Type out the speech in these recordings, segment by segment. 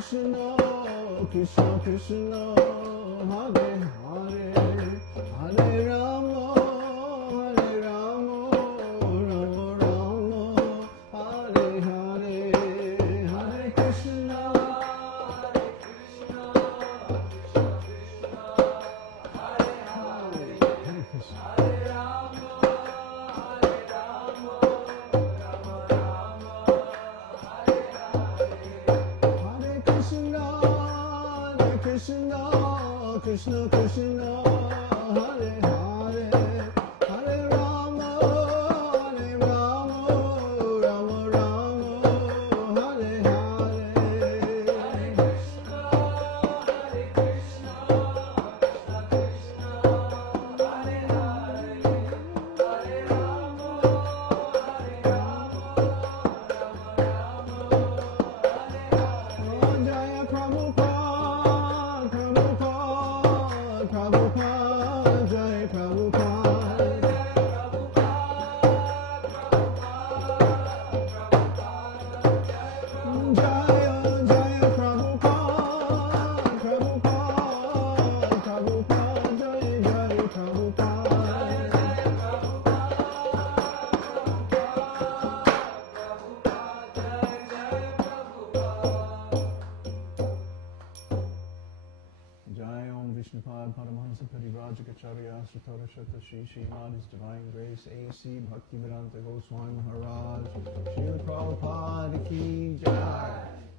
Krishna, Krishna Krishna, Hare Hare, Hare Rama, Hare Rama, Rama Rama, Hare Hare, Hare Krishna, Hare Krishna, Krishna Krishna, Hare Hare, Hare Krishna, Hare Rama, Hare Rama, Rama Rama, Hare Hare, Hare Krishna, Hare Krishna, Krishna Krishna, Hare Hare, Hare Rama, Hare Rama, Rama Rama, Hare Hare, Hare Krishna, Hare Krishna, Krishna Krishna, Hare Hare, Hare Rama, Hare Rama, Rama Rama, Hare Hare. Jaya Prabhupada, Prabhupada, Prabhupada, Jai Prabhupada, Jaya Jaya Prabhupada, Prabhupada, Prabhupada, Jai Jai Prabhupada. Jai Om Vishnupad Paramahansa Parivrajacharya Sutara Shata Shri Śrīmad His Divine Grace A.C. Bhaktivedanta Goswami Maharaj Srila Prabhupada Ki Jai.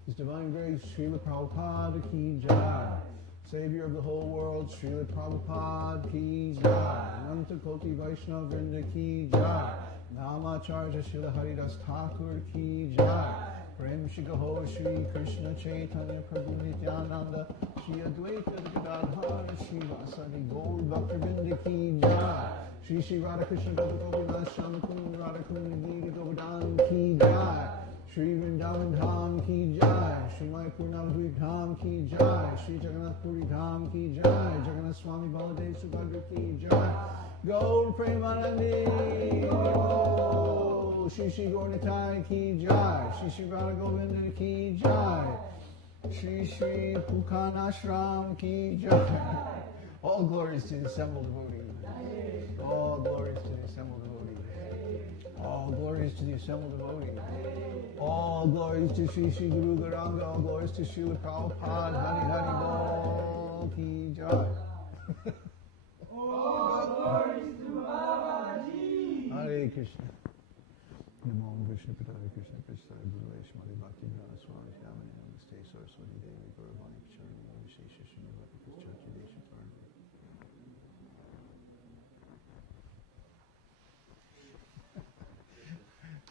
His Divine Grace Srila Prabhupada Ki Jai. Savior of the whole world Srila Prabhupada Ki Jai. Ananta Koti Vaishnava Vrinda Ki Jai. Namacharya Srila Haridas Thakur Ki Jai. Prem Shigaho Shri Krishna Chaitanya Prabhu Nityananda Shri Advaita Gadadhar Shri Vasadi Gaur Bhaktivinoda Ki Jai. Shri Shri Radha Krishna Govinda Shamakun Radha Kunda Govardhan Ki Jai. Shri Vrindavan Dham Ki Jai. Shri Mayapur Navadvip Dham Ki Jai. Shri Jagannath Puri Dham Ki Jai. Jagannath Swami Baladev Subhadra Ki Jai. Gaur Premanandi. Shri Shri Gaurnitai Ki Jai. Shri Shri Radha Govinda Ki Jai. Shri Shri Pukhanashram Ki Jai. All glories to the assembled devotees. All glories to the assembled devotees. All glories to the assembled devotees. All glories to Shri Shri Guru Gauranga. All glories to Srila Prabhupada. Hari Hari Bol Ki Jai. All glories to Babaji. Hare Krishna. Namo Krishna Padaya Krishna Krishna Guru Vaishnava Bhakti Vinod Swami Shyamani Namaste Saraswati Devi Gauravani Pacharani Vishesha Śrīmad-Bhāgavatam Chachi Desha Tarni.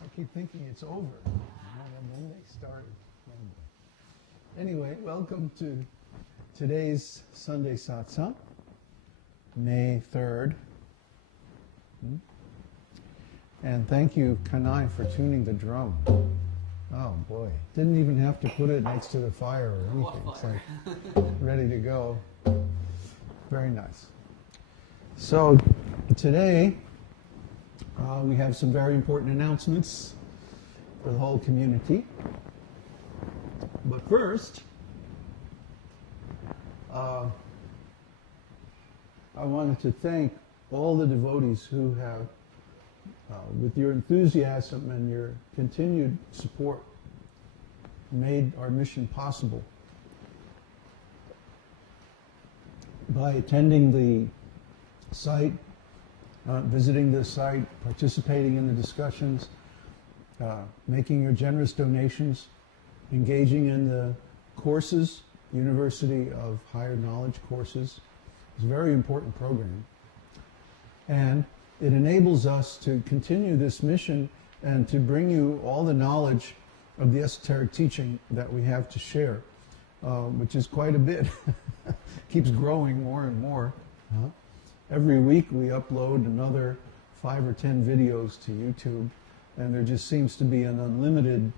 I keep thinking it's over, and then they started. Anyway, welcome to today's Sunday Satsang, May 3rd. And thank you, Kanai, for tuning the drum. Oh boy. Didn't even have to put it next to the fire or anything. It's like ready to go. Very nice. So today we have some very important announcements for the whole community. But first, I wanted to thank all the devotees who have with your enthusiasm and your continued support, made our mission possible. By attending the site, visiting the site, participating in the discussions, making your generous donations, engaging in the courses, University of Higher Knowledge courses. It's a very important program. And it enables us to continue this mission and to bring you all the knowledge of the esoteric teaching that we have to share, which is quite a bit. Keeps growing more and more. Every week we upload another 5 or 10 videos to YouTube, and there just seems to be an unlimited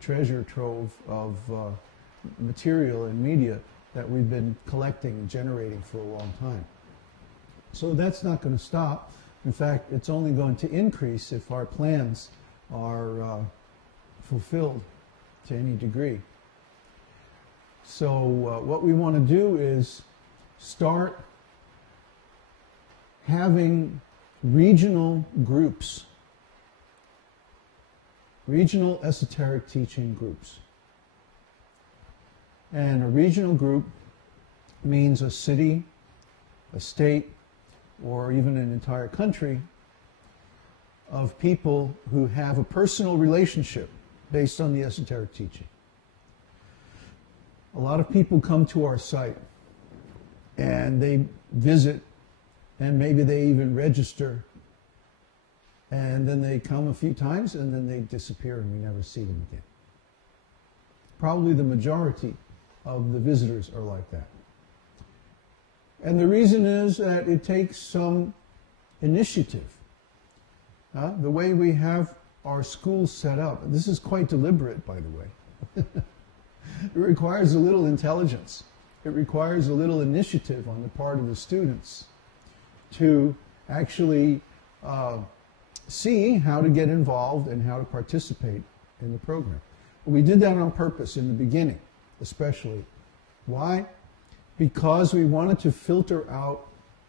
treasure trove of material and media that we've been collecting and generating for a long time. So that's not going to stop. In fact, it's only going to increase if our plans are fulfilled to any degree. So what we want to do is start having regional groups, regional esoteric teaching groups. And a regional group means a city, a state, or even an entire country of people who have a personal relationship based on the esoteric teaching. A lot of people come to our site and they visit, and maybe they even register, and then they come a few times and then they disappear and we never see them again. Probably the majority of the visitors are like that. And the reason is that it takes some initiative. The way we have our schools set up, this is quite deliberate, by the way. It requires a little intelligence. It requires a little initiative on the part of the students to actually see how to get involved and how to participate in the program. We did that on purpose in the beginning, especially. Why? Because we wanted to filter out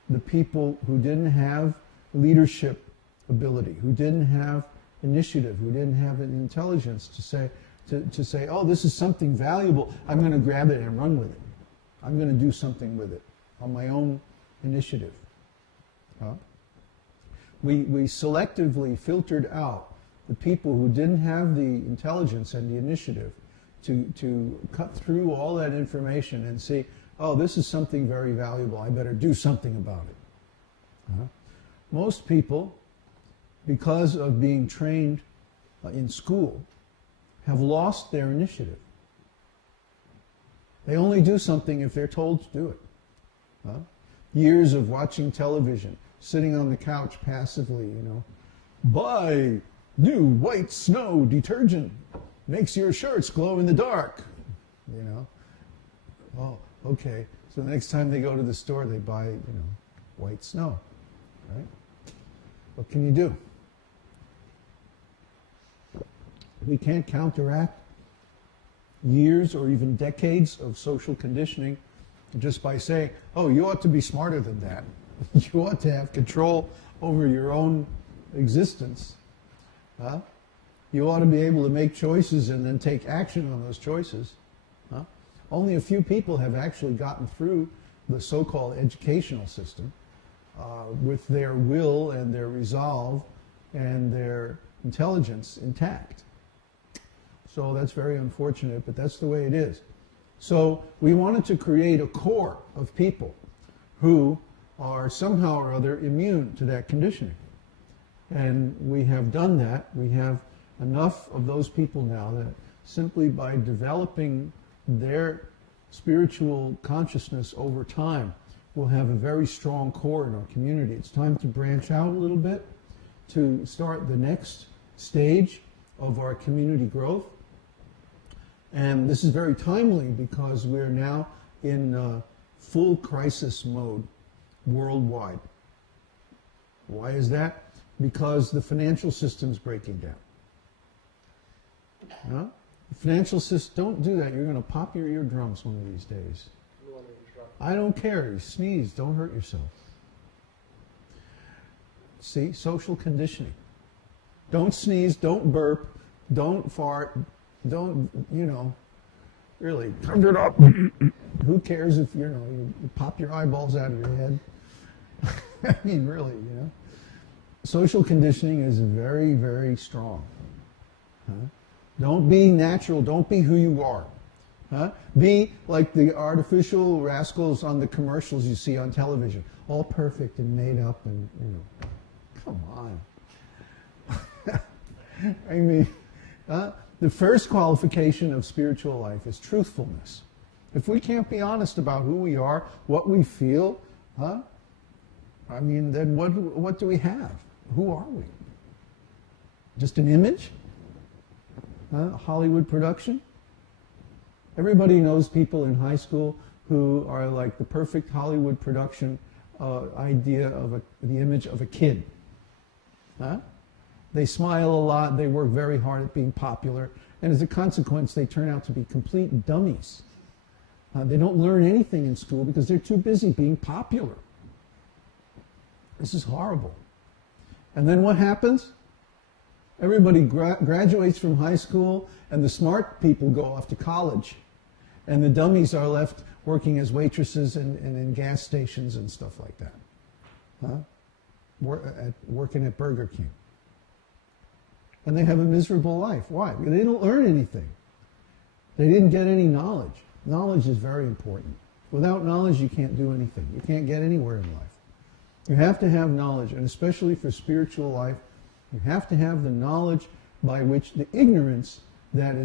the people who didn't have leadership ability, who didn't have initiative, who didn't have an intelligence to say, oh, this is something valuable, I'm going to grab it and run with it. I'm going to do something with it on my own initiative. We selectively filtered out the people who didn't have the intelligence and the initiative to cut through all that information and see, oh, this is something very valuable, I better do something about it. Most people, because of being trained in school, have lost their initiative. They only do something if they're told to do it. Years of watching television, sitting on the couch passively, buy new white snow detergent, makes your shirts glow in the dark, Oh, okay. So the next time they go to the store, they buy, white snow, right? What can you do? We can't counteract years or even decades of social conditioning just by saying, oh, you ought to be smarter than that. You ought to have control over your own existence. You ought to be able to make choices and then take action on those choices. Only a few people have actually gotten through the so-called educational system with their will and their resolve and their intelligence intact. So that's very unfortunate, but that's the way it is. So we wanted to create a core of people who are somehow or other immune to that conditioning. And we have done that. We have enough of those people now that simply by developing their spiritual consciousness over time, we'll have a very strong core in our community. It's time to branch out a little bit to start the next stage of our community growth. And this is very timely because we're now in full crisis mode worldwide. Why is that? Because the financial system's breaking down. The financial system, don't do that. You're going to pop your eardrums one of these days. I don't care. You sneeze. Don't hurt yourself. See? Social conditioning. Don't sneeze. Don't burp. Don't fart. Don't, really, turn it up. Who cares if, you pop your eyeballs out of your head? I mean, really, Social conditioning is very, very strong. Don't be natural. Don't be who you are. Be like the artificial rascals on the commercials you see on television. All perfect and made up and, come on. I mean, the first qualification of spiritual life is truthfulness. If we can't be honest about who we are, what we feel, then what do we have? Who are we? Just an image? A Hollywood production? Everybody knows people in high school who are like the perfect Hollywood production idea of the image of a kid. They smile a lot, they work very hard at being popular, and as a consequence, they turn out to be complete dummies. They don't learn anything in school because they're too busy being popular. This is horrible. And then what happens? Everybody graduates from high school, and the smart people go off to college. And the dummies are left working as waitresses and in gas stations and stuff like that. Working at Burger King. And they have a miserable life. Why? Because they don't learn anything. They didn't get any knowledge. Knowledge is very important. Without knowledge, you can't do anything. You can't get anywhere in life. You have to have knowledge, and especially for spiritual life, you have to have the knowledge by which the ignorance that is